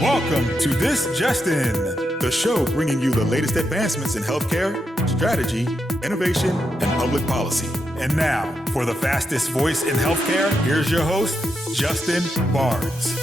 Welcome to This Just In, the show bringing you the latest advancements in healthcare, strategy, innovation, and public policy. And now, for the fastest voice in healthcare, here's your host, Justin Barnes.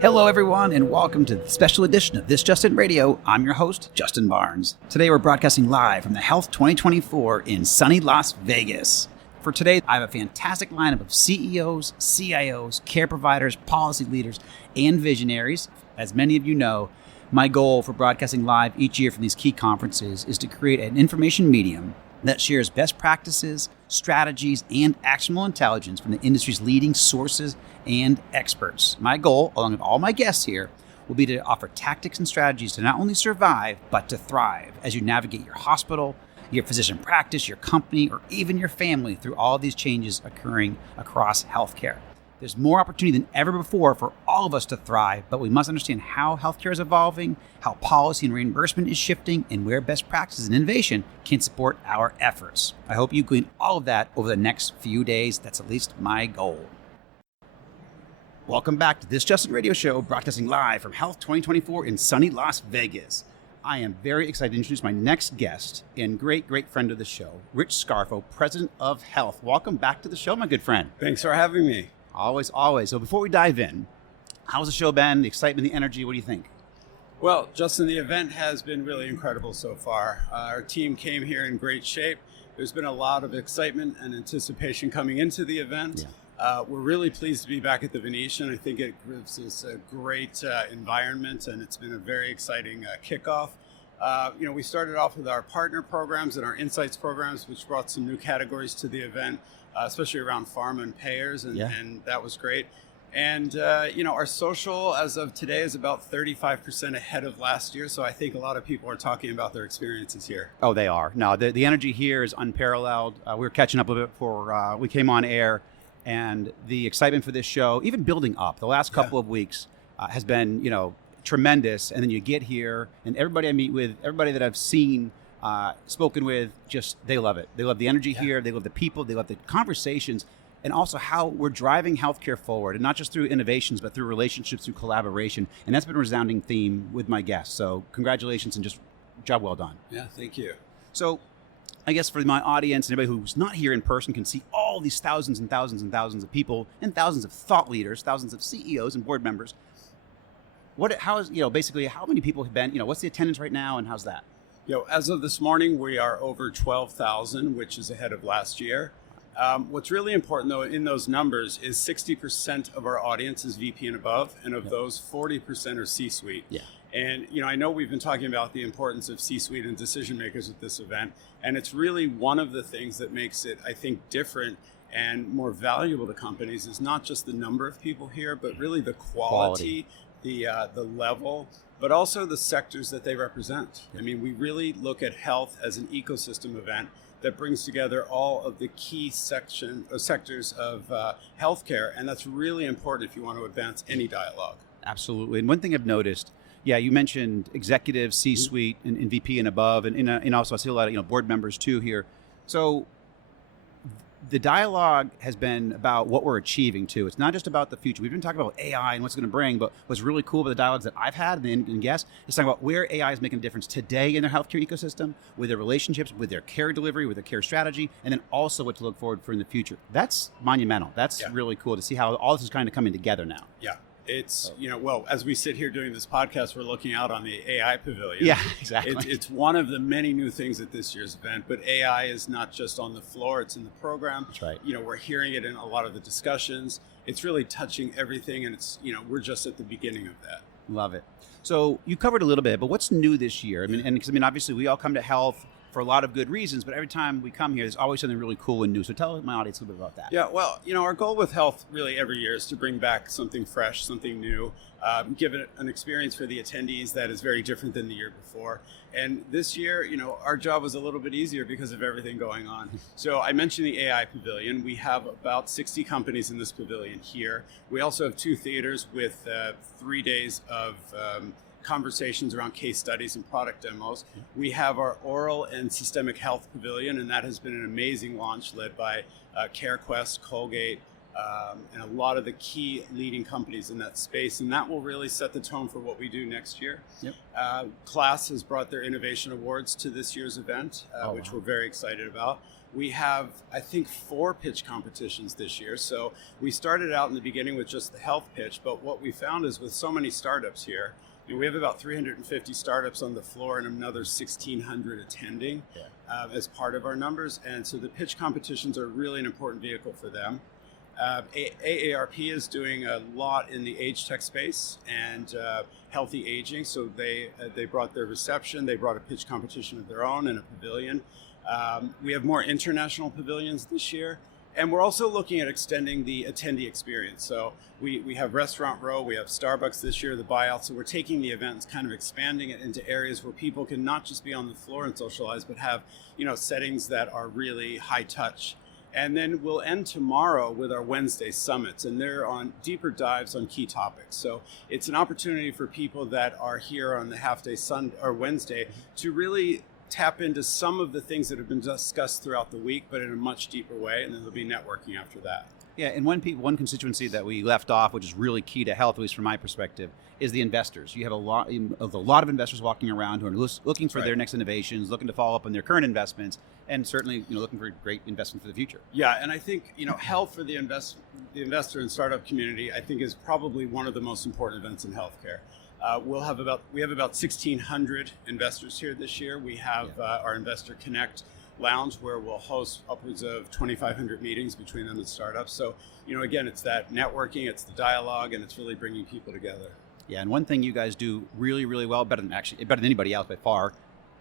Hello, everyone, and welcome to the special edition of This Just In Radio. I'm your host, Justin Barnes. Today, we're broadcasting live from the Health 2024 in sunny Las Vegas. For today, I have a fantastic lineup of CEOs, CIOs, care providers, policy leaders, and visionaries. As many of you know, my goal for broadcasting live each year from these key conferences is to create an information medium that shares best practices, strategies, and actionable intelligence from the industry's leading sources and experts. My goal, along with all my guests here, will be to offer tactics and strategies to not only survive, but to thrive as you navigate your hospital, your physician practice, your company, or even your family through all of these changes occurring across healthcare. There's more opportunity than ever before for all of us to thrive, but we must understand how healthcare is evolving, how policy and reimbursement is shifting, and where best practices and innovation can support our efforts. I hope you glean all of that over the next few days. That's at least my goal. Welcome back to This Just In Radio Show, broadcasting live from Health 2024 in sunny Las Vegas. I am very excited to introduce my next guest and great friend of the show, Rich Scarfo, President of Health. Welcome back to the show, my good friend. Thanks for having me. Always. So before we dive in, how's the show been? The excitement, the energy, what do you think? Well, Justin, the event has been really incredible so far. Our team came here in great shape. There's been a lot of excitement and anticipation coming into the event. Yeah. We're really pleased to be back at the Venetian. I think it gives us a great environment, and it's been a very exciting kickoff. We started off with our partner programs and our insights programs, which brought some new categories to the event, especially around pharma and payers, and that was great. And, our social as of today is about 35% ahead of last year. So I think a lot of people are talking about their experiences here. Oh, they are. No, the energy here is unparalleled. We were catching up a bit before we came on air. And the excitement for this show, even building up the last couple of weeks, has been, tremendous. And then you get here, and everybody I meet with, everybody that I've seen, spoken with, just they love it. They love the energy here. They love the people. They love the conversations, and also how we're driving healthcare forward, and not just through innovations, but through relationships, through collaboration. And that's been a resounding theme with my guests. So congratulations and just job well done. Yeah, thank you. So I guess for my audience, anybody who's not here in person can see all these thousands and thousands and thousands of people and thousands of thought leaders, thousands of CEOs and board members. Basically how many people have been, what's the attendance right now and how's that? As of this morning, we are over 12,000, which is ahead of last year. What's really important, though, in those numbers is 60% of our audience is VP and above, and of those, 40% are C-suite. Yeah. And, I know we've been talking about the importance of C-suite and decision makers at this event, and it's really one of the things that makes it, I think, different and more valuable to companies is not just the number of people here, but really the quality. The level, but also the sectors that they represent. I mean, we really look at health as an ecosystem event that brings together all of the key sectors of healthcare, and that's really important if you want to advance any dialogue. Absolutely. And one thing I've noticed, you mentioned executives, C-suite, and VP and above, and also I see a lot of board members too here. So the dialogue has been about what we're achieving too. It's not just about the future. We've been talking about AI and what's going to bring, but what's really cool about the dialogues that I've had and guests is talking about where AI is making a difference today in their healthcare ecosystem, with their relationships, with their care delivery, with their care strategy, and then also what to look forward for in the future. That's monumental. That's really cool to see how all this is kind of coming together now. Yeah. It's, as we sit here doing this podcast, we're looking out on the AI pavilion. Yeah, exactly. It's one of the many new things at this year's event, but AI is not just on the floor, it's in the program. That's right. We're hearing it in a lot of the discussions. It's really touching everything, and it's, we're just at the beginning of that. Love it. So you covered a little bit, but what's new this year? Because obviously we all come to health for a lot of good reasons, but every time we come here, there's always something really cool and new. So tell my audience a little bit about that. Yeah, well, our goal with health really every year is to bring back something fresh, something new, give it an experience for the attendees that is very different than the year before. And this year, our job was a little bit easier because of everything going on. So I mentioned the AI pavilion. We have about 60 companies in this pavilion here. We also have 2 theaters with 3 days of conversations around case studies and product demos. We have our oral and systemic health pavilion, and that has been an amazing launch led by CareQuest, Colgate, and a lot of the key leading companies in that space. And that will really set the tone for what we do next year. Yep. Class has brought their innovation awards to this year's event, which we're very excited about. We have, I think, 4 pitch competitions this year. So we started out in the beginning with just the health pitch, but what we found is with so many startups here, we have about 350 startups on the floor and another 1,600 attending as part of our numbers. And so the pitch competitions are really an important vehicle for them. AARP is doing a lot in the age tech space and healthy aging. So they brought their reception, they brought a pitch competition of their own and a pavilion. We have more international pavilions this year. And we're also looking at extending the attendee experience. So we have Restaurant Row, we have Starbucks this year, the buyout. So we're taking the event and kind of expanding it into areas where people can not just be on the floor and socialize, but have, settings that are really high touch. And then we'll end tomorrow with our Wednesday summits, and they're on deeper dives on key topics. So it's an opportunity for people that are here on the half day Sunday or Wednesday to really tap into some of the things that have been discussed throughout the week, but in a much deeper way, and then there'll be networking after that. Yeah, and one constituency that we left off, which is really key to health, at least from my perspective, is the investors. You have a lot of investors walking around who are looking for their next innovations, looking to follow up on their current investments, and certainly looking for great investment for the future. Yeah, and I think health for the investor and startup community, I think, is probably one of the most important events in healthcare. We have about 1,600 investors here this year. We have our Investor Connect lounge where we'll host upwards of 2,500 meetings between them and startups. So, again, it's that networking, it's the dialogue, and it's really bringing people together. Yeah, and one thing you guys do really, really well, better than anybody else by far,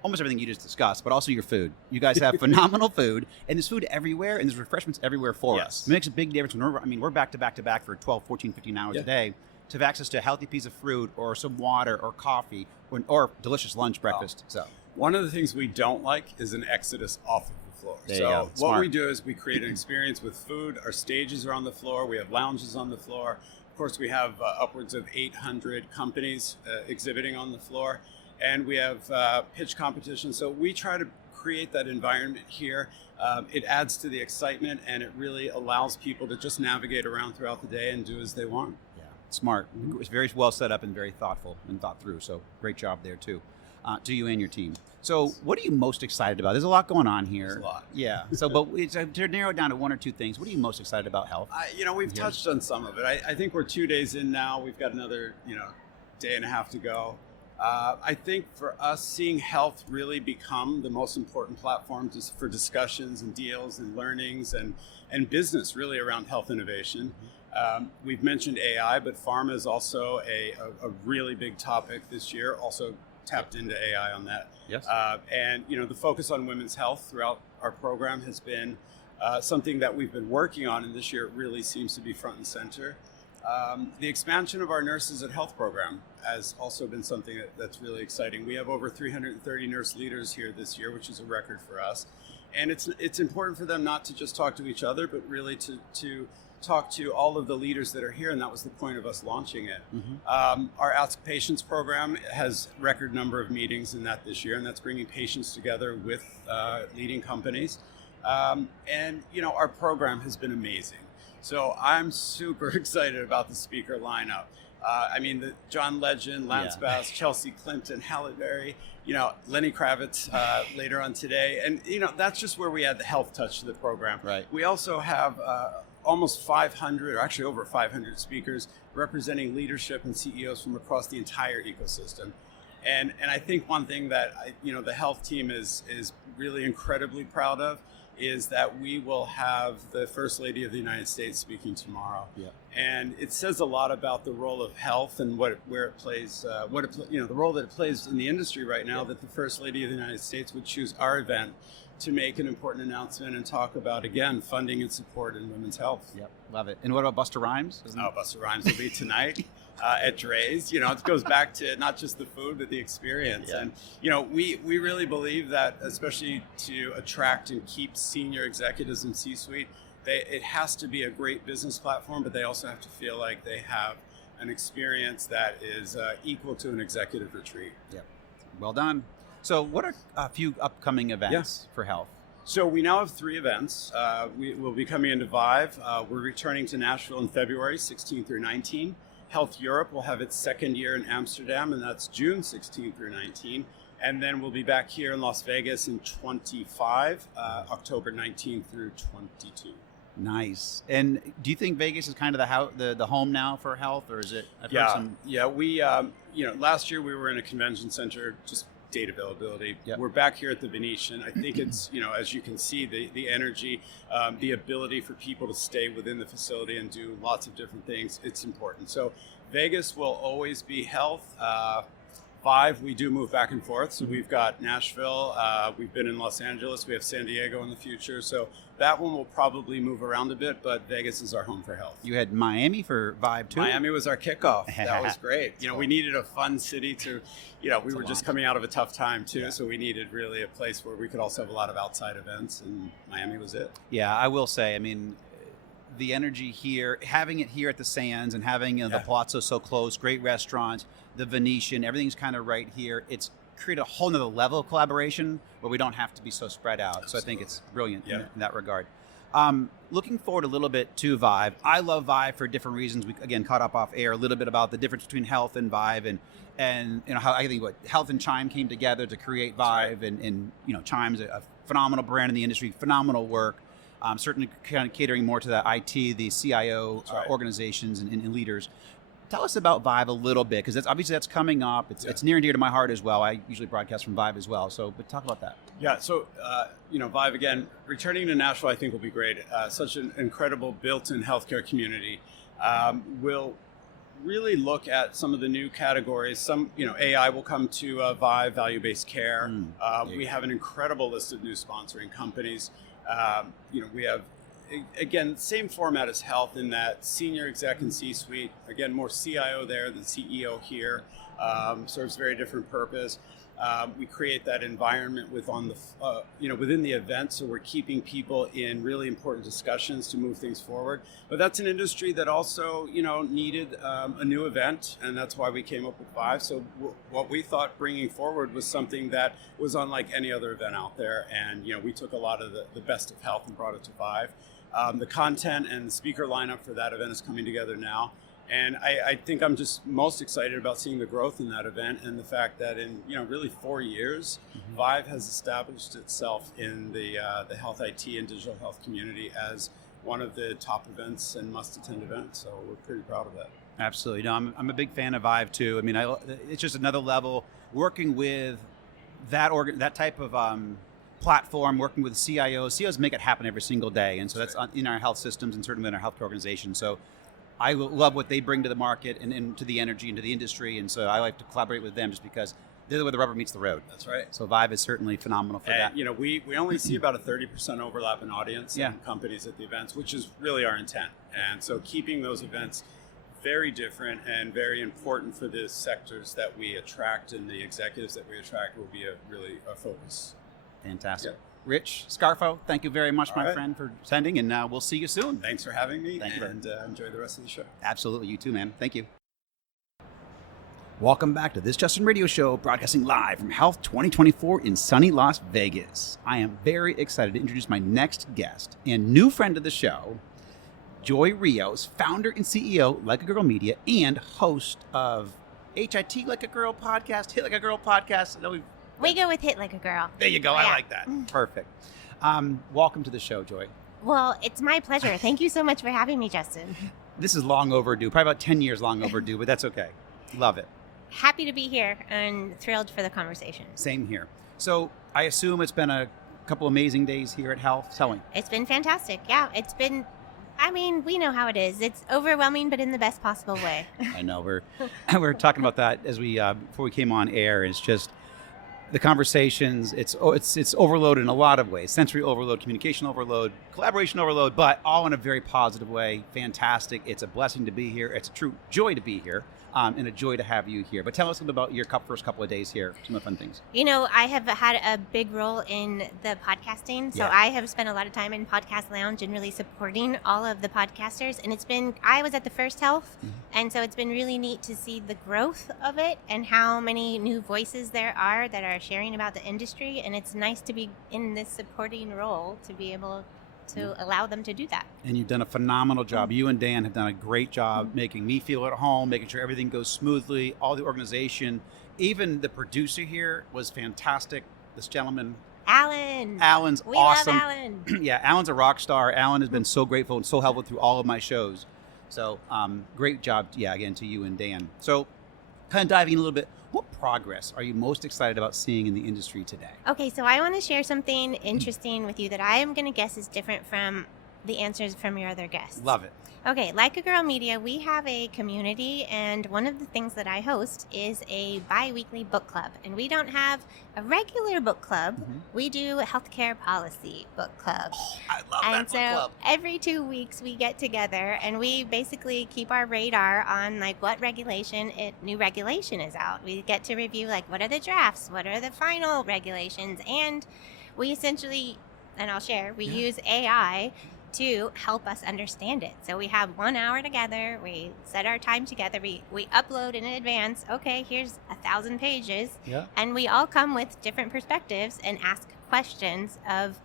almost everything you just discussed, but also your food. You guys have phenomenal food, and there's food everywhere, and there's refreshments everywhere for us. It makes a big difference when we're back to back for 12, 14, 15 hours a day to have access to a healthy piece of fruit or some water or coffee or delicious lunch, breakfast. So one of the things we don't like is an exodus off of the floor. So what we do is we create an experience with food. Our stages are on the floor. We have lounges on the floor. Of course, we have upwards of 800 companies exhibiting on the floor. And we have pitch competitions. So we try to create that environment here. It adds to the excitement, and it really allows people to just navigate around throughout the day and do as they want. Yeah, smart. Mm-hmm. It's very well set up and very thoughtful and thought through. So great job there, too, to you and your team. So what are you most excited about? There's a lot going on here. There's a lot. Yeah. So, but to narrow it down to one or two things, what are you most excited about health? We've touched on some of it. I think we're 2 days in now. We've got another, day and a half to go. I think for us, seeing health really become the most important platform for discussions and deals and learnings and business really around health innovation. We've mentioned AI, but pharma is also a really big topic this year, also tapped into AI on that. Yes. And the focus on women's health throughout our program has been something that we've been working on, and this year it really seems to be front and center. The expansion of our Nurses at Health program has also been something that's really exciting. We have over 330 nurse leaders here this year, which is a record for us. And it's important for them not to just talk to each other, but really to talk to all of the leaders that are here, and that was the point of us launching it. Mm-hmm. Our Ask Patients program has record number of meetings in that this year, and that's bringing patients together with leading companies. And our program has been amazing. So I'm super excited about the speaker lineup. The John Legend, Lance Bass, Chelsea Clinton, Halle Berry, Lenny Kravitz later on today. And, that's just where we add the health touch to the program. Right. We also have almost 500, or actually over 500 speakers representing leadership and CEOs from across the entire ecosystem. And I think one thing that, the health team is really incredibly proud of is that we will have the First Lady of the United States speaking tomorrow. Yeah. And it says a lot about the role of health and where it plays, the role that it plays in the industry right now, that the First Lady of the United States would choose our event to make an important announcement and talk about, again, funding and support in women's health. Yep, love it. And what about Busta Rhymes? Busta Rhymes will be tonight at Dre's. It goes back to not just the food, but the experience. Yeah. And, we really believe that, especially to attract and keep senior executives in C-suite, it has to be a great business platform, but they also have to feel like they have an experience that is equal to an executive retreat. Yep. Well done. So what are a few upcoming events for health? So we now have 3 events. We will be coming into Vive. We're returning to Nashville in February 16 through 19. Health Europe will have its second year in Amsterdam, and that's June 16 through 19. And then we'll be back here in Las Vegas in 25, October 19 through 22. Nice. And do you think Vegas is kind of the home now for health, or is it? We last year we were in a convention center, just date availability. Yep. We're back here at the Venetian. I think it's, as you can see, the energy, the ability for people to stay within the facility and do lots of different things. It's important. So Vegas will always be health. Vive, we do move back and forth. So we've got Nashville, we've been in Los Angeles, we have San Diego in the future. So that one will probably move around a bit, but Vegas is our home for health. You had Miami for Vive too? Miami was our kickoff. That was great. We needed a fun city to, we were just coming out of a tough time too. So we needed really a place where we could also have a lot of outside events, and Miami was it. Yeah, I will say, the energy here, having it here at the Sands and having the Palazzo so close, great restaurants, the Venetian, everything's kind of right here. It's created a whole nother level of collaboration where we don't have to be so spread out. Absolutely. So I think it's brilliant in that regard. Looking forward a little bit to Vive. I love Vive for different reasons. We, again, caught up off air a little bit about the difference between health and Vive, and how I think what health and Chime came together to create Vive, right. and Chime's a phenomenal brand in the industry, phenomenal work. Certainly kind of catering more to the IT, the CIO organizations and leaders. Tell us about Vive a little bit, because that's coming up. It's near and dear to my heart as well. I usually broadcast from Vive as well. But talk about that. Yeah. So Vive, again, returning to Nashville, I think will be great. Such an incredible built-in healthcare community. We'll really look at some of the new categories. Some AI will come to Vive, value-based care. We have an incredible list of new sponsoring companies. We have, again, same format as health in that senior exec and C-suite, again, more CIO there than CEO here, serves very different purpose. We create that environment within the event, so we're keeping people in really important discussions to move things forward. But that's an industry that also, needed a new event, and that's why we came up with Vive. So what we thought bringing forward was something that was unlike any other event out there, and we took a lot of the best of health and brought it to Vive. The content and the speaker lineup for that event is coming together now. And I think I'm just most excited about seeing the growth in that event, and the fact that in really 4 years, Vive has established itself in the health IT and digital health community as one of the top events and must-attend events. So we're pretty proud of that. Absolutely. No, I'm a big fan of Vive too. It's just another level working with that type of platform, working with CIOs. CIOs make it happen every single day, and so that's in our health systems and certainly in our healthcare organization. So I love what they bring to the market and to the energy and to the industry, and so I like to collaborate with them just because they're where the rubber meets the road. That's right. So Vive is certainly phenomenal for that. We only see about a 30% overlap in audience and companies at the events, which is really our intent. And so keeping those events very different and very important for the sectors that we attract and the executives that we attract will be really a focus. Fantastic. Yeah. Rich Scarfo, thank you very much, my friend, for attending, and we'll see you soon. Thanks for having me, and enjoy the rest of the show. Absolutely. You too, man. Thank you. Welcome back to This Justin Radio Show, broadcasting live from Health 2024 in sunny Las Vegas. I am very excited to introduce my next guest and new friend of the show, Joy Rios, founder and CEO, Like a Girl Media, and host of HIT Like a Girl podcast, Hit Like a Girl podcast. We go with Hit Like a Girl. There you go. I like that. Perfect. Welcome to the show, Joy. Well, it's my pleasure. Thank you so much for having me, Justin. This is long overdue, probably about 10 years long overdue, but that's okay. Love it. Happy to be here and thrilled for the conversation. Same here. So I assume it's been a couple amazing days here at Health. Tell me. It's been fantastic. Yeah, it's been, we know how it is. It's overwhelming, but in the best possible way. I know. We're talking about that as we before we came on air. It's just the conversations, it's overloaded in a lot of ways. Sensory overload, communication overload, collaboration overload, but all in a very positive way. Fantastic. It's a blessing to be here. It's a true joy to be here. And a joy to have you here. But tell us a little about your first couple of days here, some of the fun things. I have had a big role in the podcasting. So I have spent a lot of time in Podcast Lounge and really supporting all of the podcasters. And I was at the first Health. Mm-hmm. And so it's been really neat to see the growth of it and how many new voices there are that are are sharing about the industry, and it's nice to be in this supporting role to be able to allow them to do that. And you've done a phenomenal job. You and Dan have done a great job making me feel at home, making sure everything goes smoothly, all the organization. Even the producer here was fantastic. This gentleman, Alan's we awesome. Love Alan. Yeah, Alan's a rock star. Alan has been so grateful and so helpful through all of my shows. So great job, again, to you and Dan. So kind of diving in a little bit, what progress are you most excited about seeing in the industry today? Okay, so I want to share something interesting with you that I am going to guess is different from the answers from your other guests. Love it. Okay, Like a Girl Media, we have a community, and one of the things that I host is a bi-weekly book club. And we don't have a regular book club. We do a healthcare policy book club. Oh, I love that book club. Every 2 weeks we get together and we basically keep our radar on like what new regulation is out. We get to review like what are the drafts, what are the final regulations, and we essentially, and I'll share, we use AI to help us understand it. So we have 1 hour together, we set our time together, we upload in advance, okay, here's 1,000 pages, and we all come with different perspectives and ask questions of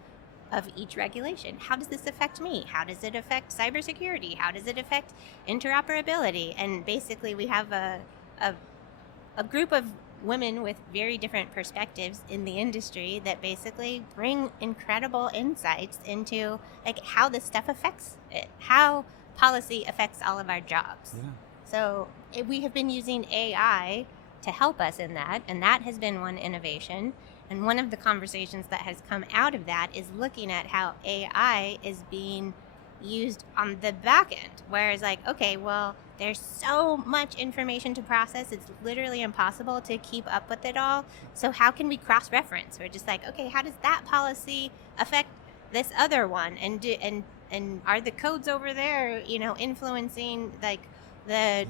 each regulation. How does this affect me? How does it affect cybersecurity? How does it affect interoperability? And basically we have a group of women with very different perspectives in the industry that basically bring incredible insights into like how this stuff affects it, how policy affects all of our jobs. So we have been using AI to help us in that, and that has been one innovation. And one of the conversations that has come out of that is looking at how AI is being used on the back end, whereas like, okay, well, there's so much information to process, it's literally impossible to keep up with it all. So how can we cross-reference? We're just like, okay, how does that policy affect this other one? And are the codes over there, influencing like the,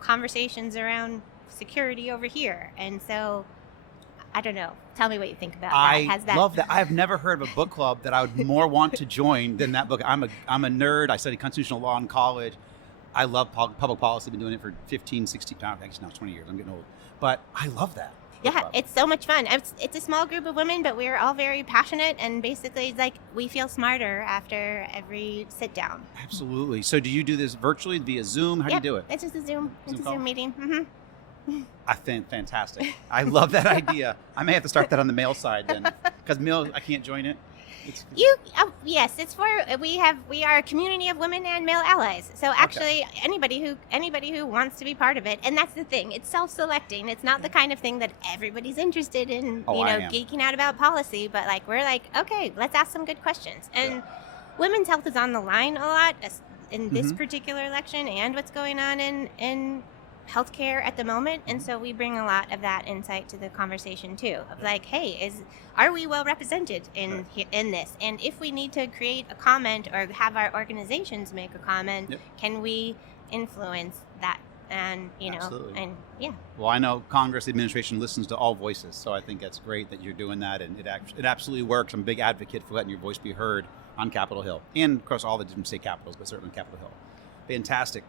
conversations around security over here? And so I don't know. Tell me what you think about that. Love that. I've never heard of a book club that I would more want to join than that book. I'm a nerd. I studied constitutional law in college. I love public policy. I've been doing it for 15, 16, actually now 20 years. I'm getting old. But I love that. Yeah, it's so much fun. It's a small group of women, but we're all very passionate, and basically it's like we feel smarter after every sit down. Absolutely. So do you do this virtually via Zoom? How do you do it? It's just a Zoom meeting. I think fantastic. I love that idea. I may have to start that on the male side then, because male, I can't join it. Yes, it's for we are a community of women and male allies. So actually, anybody who wants to be part of it, and that's the thing. It's self-selecting. It's not the kind of thing that everybody's interested in. Geeking out about policy, but like we're like, okay, let's ask some good questions. And women's health is on the line a lot in this particular election, and what's going on in healthcare at the moment, and so we bring a lot of that insight to the conversation too. Of like, hey, are we well represented in this? And if we need to create a comment or have our organizations make a comment, can we influence that? And Absolutely. and Well, I know Congress administration listens to all voices, so I think that's great that you're doing that, and it absolutely works. I'm a big advocate for letting your voice be heard on Capitol Hill, and of course all the different state capitals, but certainly Capitol Hill. Fantastic.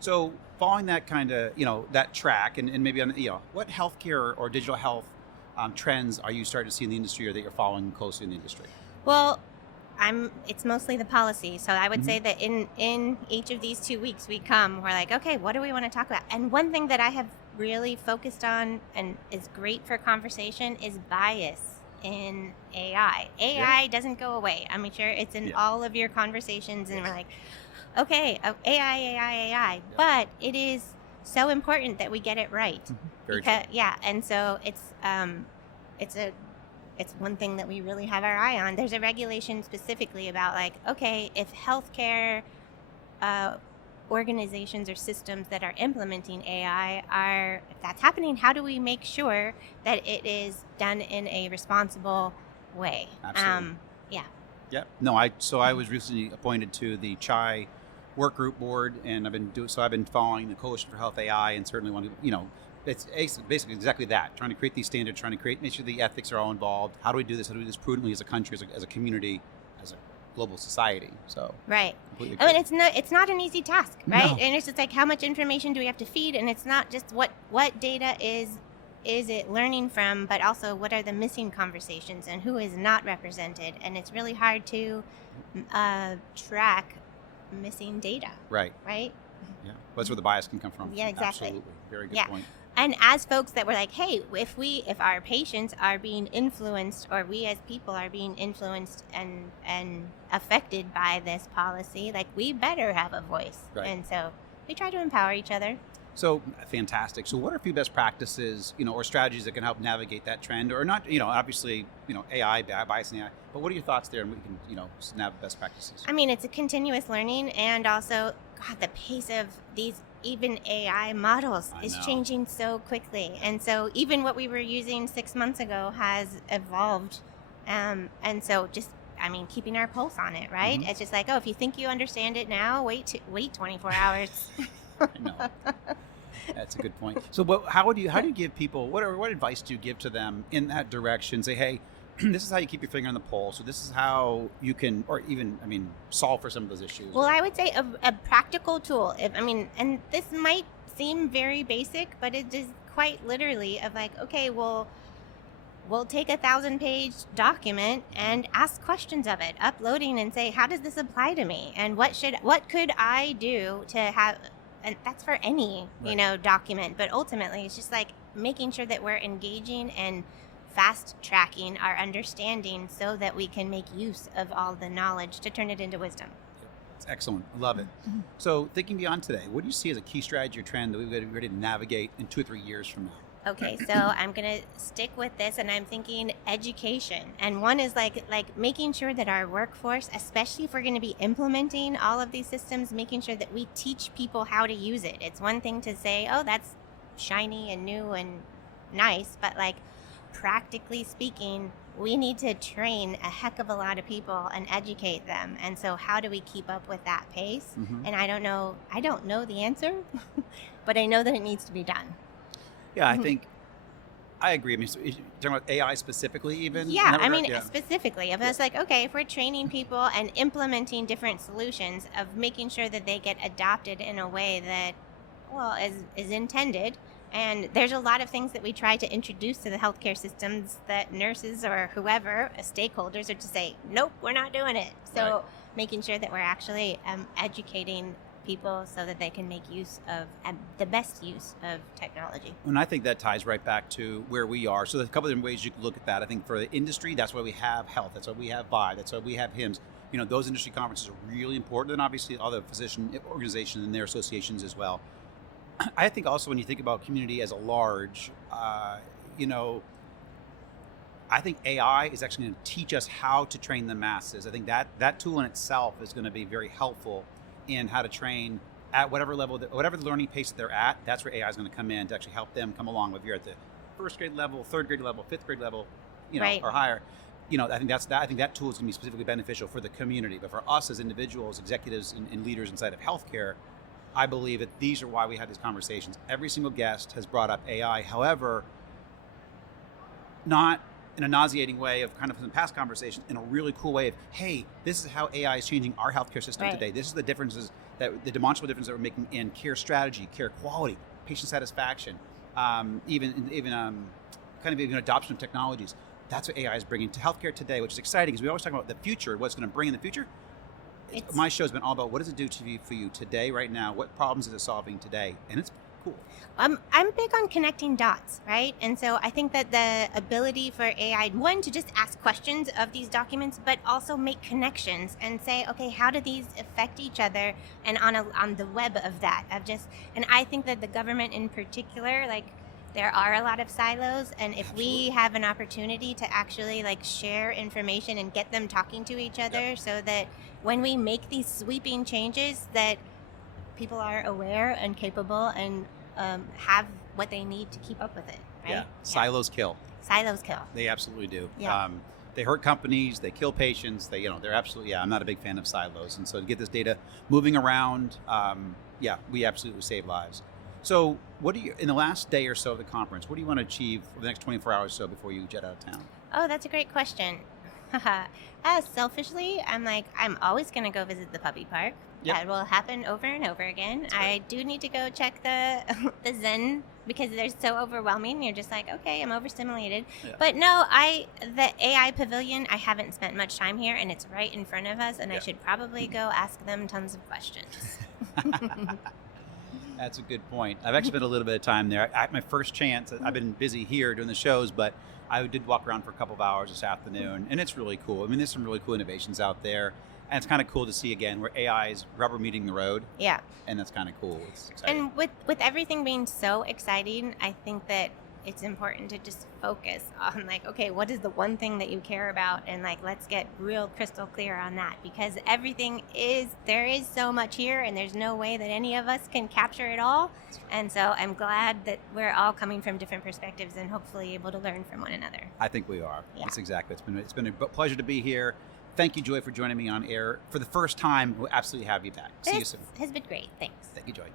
So following that kind of, that track and maybe on, what healthcare or digital health trends are you starting to see in the industry or that you're following closely in the industry? Well, it's mostly the policy. So I would say that in each of these 2 weeks we're like, okay, what do we want to talk about? And one thing that I have really focused on and is great for conversation is bias in AI. AI doesn't go away. I'm sure it's in all of your conversations, and we're like, okay, AI, but it is so important that we get it right. Very true. And so it's one thing that we really have our eye on. There's a regulation specifically about like, okay, if healthcare organizations or systems that are implementing AI if that's happening, how do we make sure that it is done in a responsible way? Absolutely. No, I was recently appointed to the CHI work group board, and I've been following the Coalition for Health AI, and certainly want to, it's basically exactly that, trying to create these standards, make sure the ethics are all involved. How do we do this? How do we do this prudently as a country, as a community, as a global society? So right. It's not an easy task, right? No. And it's just like, how much information do we have to feed? And it's not just what data is is it learning from, but also what are the missing conversations and who is not represented. And it's really hard to track missing data. Right. Right? Yeah. That's where the bias can come from. Yeah, exactly. Absolutely. Very good Yeah. point. And as folks that were like, hey, if our patients are being influenced, or we as people are being influenced and affected by this policy, like, we better have a voice. Right. And so we try to empower each other. So fantastic. So what are a few best practices, or strategies that can help navigate that trend, or not, obviously, AI, bias in AI, but what are your thoughts there? And we can, snap best practices. I mean, it's a continuous learning, and also, God, the pace of these even AI models is changing so quickly. And so even what we were using 6 months ago has evolved. And so just, keeping our pulse on it, right? Mm-hmm. It's just like, if you think you understand it now, wait 24 hours. I know. That's a good point. So how do you give people, what advice do you give to them in that direction? Say, hey, this is how you keep your finger on the pulse. So this is how you can, or even, solve for some of those issues. Well, I would say a practical tool. And this might seem very basic, but it is quite literally of like, okay, we'll take a 1,000-page document and ask questions of it, uploading and say, how does this apply to me? And what could I do to have, and that's for any, document, but ultimately it's just like making sure that we're engaging and fast tracking our understanding so that we can make use of all the knowledge to turn it into wisdom. It's excellent. I love it. Mm-hmm. So thinking beyond today, what do you see as a key strategy or trend that we've got to be ready to navigate in 2 or 3 years from now? Okay, so I'm going to stick with this, and I'm thinking education. And one is like making sure that our workforce, especially if we're going to be implementing all of these systems, making sure that we teach people how to use it. It's one thing to say, oh, that's shiny and new and nice, but like, practically speaking, we need to train a heck of a lot of people and educate them. And so how do we keep up with that pace? Mm-hmm. And I don't know the answer, but I know that it needs to be done. Yeah, I think I agree. So you're talking about AI specifically even? Yeah, specifically. If it's like, okay, if we're training people and implementing different solutions, of making sure that they get adopted in a way that, is intended. And there's a lot of things that we try to introduce to the healthcare systems that nurses or whoever, stakeholders, are to say, nope, we're not doing it. So making sure that we're actually educating people so that they can make use of the best use of technology. And I think that ties right back to where we are. So there's a couple of different ways you can look at that. I think for the industry, that's why we have health. That's why we have Vive. That's why we have HIMSS. Those industry conferences are really important. And obviously other physician organizations and their associations as well. I think also when you think about community as a large, I think AI is actually going to teach us how to train the masses. I think that tool in itself is going to be very helpful in how to train at whatever level, whatever the learning pace that they're at. That's where AI is going to come in to actually help them come along. If you're at the 1st grade level, 3rd grade level, 5th grade level, or higher, I think that tool is going to be specifically beneficial for the community. But for us as individuals, executives, and leaders inside of healthcare, I believe that these are why we have these conversations. Every single guest has brought up AI. However, not in a nauseating way of kind of in past conversations, in a really cool way of, hey, this is how AI is changing our healthcare system today. This is the differences, the demonstrable difference that we're making in care strategy, care quality, patient satisfaction, even adoption of technologies. That's what AI is bringing to healthcare today, which is exciting because we always talk about the future, what's going to bring in the future. My show has been all about what does it do for you today, right now? What problems is it solving today? And it's cool. I'm big on connecting dots, right? And so I think that the ability for AI, one, to just ask questions of these documents, but also make connections and say, okay, how do these affect each other? And on the web of that, and I think that the government in particular, there are a lot of silos, and if we have an opportunity to actually share information and get them talking to each other, so that when we make these sweeping changes, that people are aware and capable and have what they need to keep up with it. Right? Yeah. Silos kill. Silos kill. They absolutely do. Yeah. They hurt companies. They kill patients. They're absolutely. Yeah, I'm not a big fan of silos, and so to get this data moving around, we absolutely save lives. So what do you, in the last day or so of the conference, what do you want to achieve over the next 24 hours or so before you jet out of town? Oh, that's a great question. Selfishly, I'm like, I'm always going to go visit the puppy park. Yep. That will happen over and over again. I do need to go check the the Zen because they're so overwhelming. You're just like, okay, I'm overstimulated. Yeah. But no, the AI pavilion, I haven't spent much time here, and it's right in front of us, and I should probably go ask them tons of questions. That's a good point. I've actually spent a little bit of time there. My first chance, I've been busy here doing the shows, but I did walk around for a couple of hours this afternoon, and it's really cool. I mean, there's some really cool innovations out there, and it's kind of cool to see, again, where AI is rubber meeting the road. Yeah. And that's kind of cool. It's exciting. And with everything being so exciting, I think that it's important to just focus on, like, okay, what is the one thing that you care about? And, like, let's get real crystal clear on that, because there is so much here, and there's no way that any of us can capture it all. And so I'm glad that we're all coming from different perspectives and hopefully able to learn from one another. I think we are. Yeah. That's exactly. It's been a pleasure to be here. Thank you, Joy, for joining me on air for the first time. We'll absolutely have you back. See you soon. Has been great. Thanks. Thank you, Joy.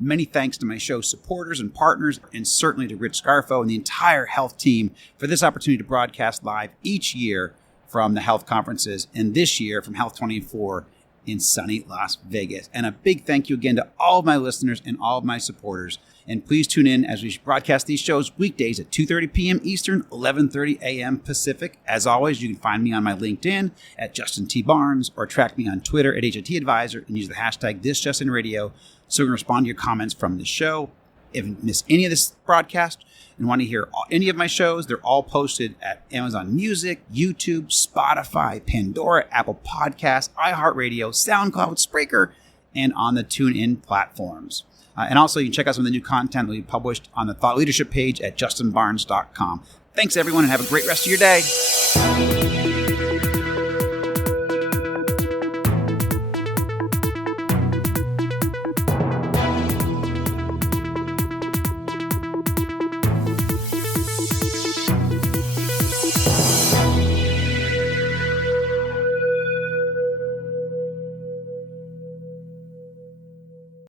Many thanks to my show's supporters and partners, and certainly to Rich Scarfo and the entire health team for this opportunity to broadcast live each year from the health conferences, and this year from Health 24 in sunny Las Vegas. And a big thank you again to all of my listeners and all of my supporters. And please tune in as we broadcast these shows weekdays at 2:30 p.m. Eastern, 11:30 a.m. Pacific. As always, you can find me on my LinkedIn at Justin T. Barnes, or track me on Twitter at HLT Advisor and use the hashtag #ThisJustinRadio so we can respond to your comments from the show. If you miss any of this broadcast and want to hear any of my shows, they're all posted at Amazon Music, YouTube, Spotify, Pandora, Apple Podcasts, iHeartRadio, SoundCloud, Spreaker, and on the TuneIn platforms. And also, you can check out some of the new content that we published on the Thought Leadership page at justinbarnes.com. Thanks, everyone, and have a great rest of your day.